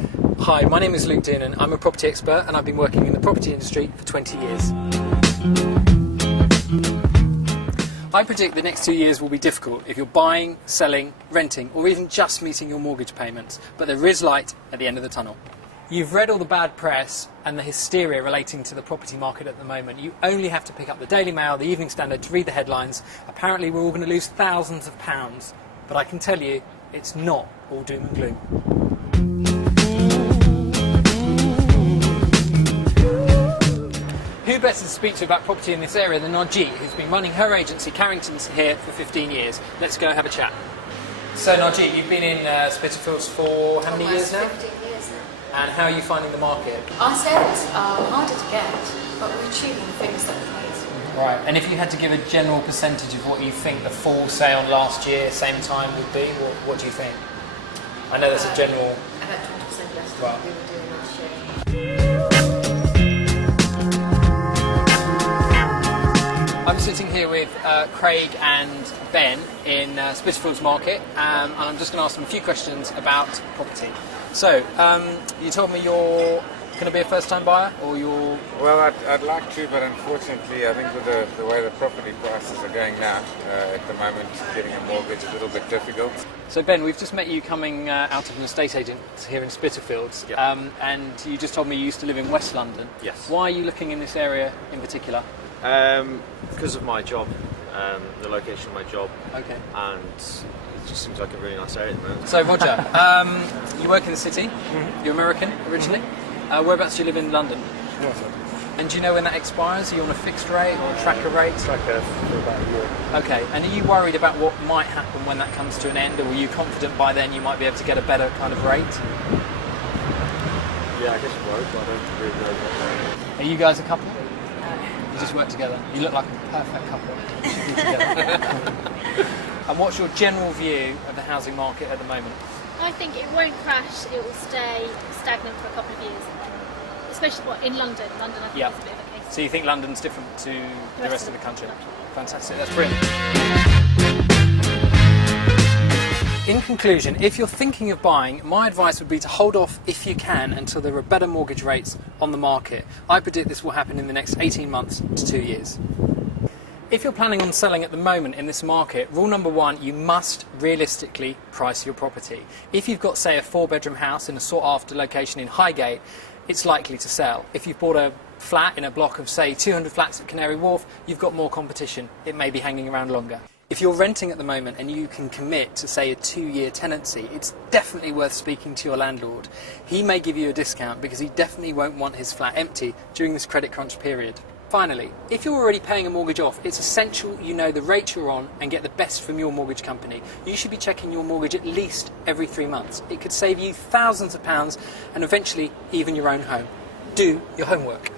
Hi, my name is Luke Doonan. I'm a property expert and I've been working in the property industry for 20 years. I predict the next 2 years will be difficult if you're buying, selling, renting, or even just meeting your mortgage payments, but there is light at the end of the tunnel. You've read all the bad press and the hysteria relating to the property market at the moment. You only have to pick up the Daily Mail, the Evening Standard to read the headlines. Apparently we're all going to lose thousands of pounds, but I can tell you it's not all doom and gloom. Who better to speak to about property in this area than Narjeet, who's been running her agency Carrington's here for 15 years. Let's go have a chat. So Narjeet, you've been in Spitalfields for how many years now? 15 years now. And how are you finding the market? Our sales are harder to get, but we're achieving the figures that we need. Right, and if you had to give a general percentage of what you think the fall, say on last year, same time would be, what do you think? I know that's a general... About 20% less than Right. we were doing last year. I'm sitting here with Craig and Ben in Spitalfields Market, and I'm just going to ask them a few questions about property. So, you told me you're going to be a first-time buyer, or you're... Well, I'd like to, but unfortunately, I think with the way the property prices are going now, at the moment, getting a mortgage is a little bit difficult. So Ben, we've just met you coming out of an estate agent here in Spitalfields, Yep. And you just told me you used to live in West London. Yes. Why are you looking in this area in particular? Because of my job, the location of my job, Okay. and it just seems like a really nice area at the moment. So Roger, you work in the city, you're American originally. Whereabouts do you live in London? And do you know when that expires? Are you on a fixed rate or a tracker rate? Tracker for about a year. Okay, and are you worried about what might happen when that comes to an end, or are you confident by then you might be able to get a better kind of rate? Yeah, I guess I'm worried, but I don't really know what. Are you guys a couple? You just work together. You look like a perfect couple. You should be together. And what's your general view of the housing market at the moment? I think it won't crash, it will stay stagnant for a couple of years. Especially in London. London, I think, Yeah. is a bit of a case. So you think London's different to the rest of the country? Fantastic, that's brilliant. In conclusion, if you're thinking of buying, my advice would be to hold off if you can until there are better mortgage rates on the market. I predict this will happen in the next 18 months to 2 years. If you're planning on selling at the moment in this market, rule number one, you must realistically price your property. If you've got, say, a 4-bedroom house in a sought-after location in Highgate, it's likely to sell. If you've bought a flat in a block of, say, 200 flats at Canary Wharf, you've got more competition. It may be hanging around longer. If you're renting at the moment and you can commit to, say, a 2-year tenancy, it's definitely worth speaking to your landlord. He may give you a discount because he definitely won't want his flat empty during this credit crunch period. Finally, if you're already paying a mortgage off, it's essential you know the rate you're on and get the best from your mortgage company. You should be checking your mortgage at least every 3 months. It could save you thousands of pounds and eventually even your own home. Do your homework.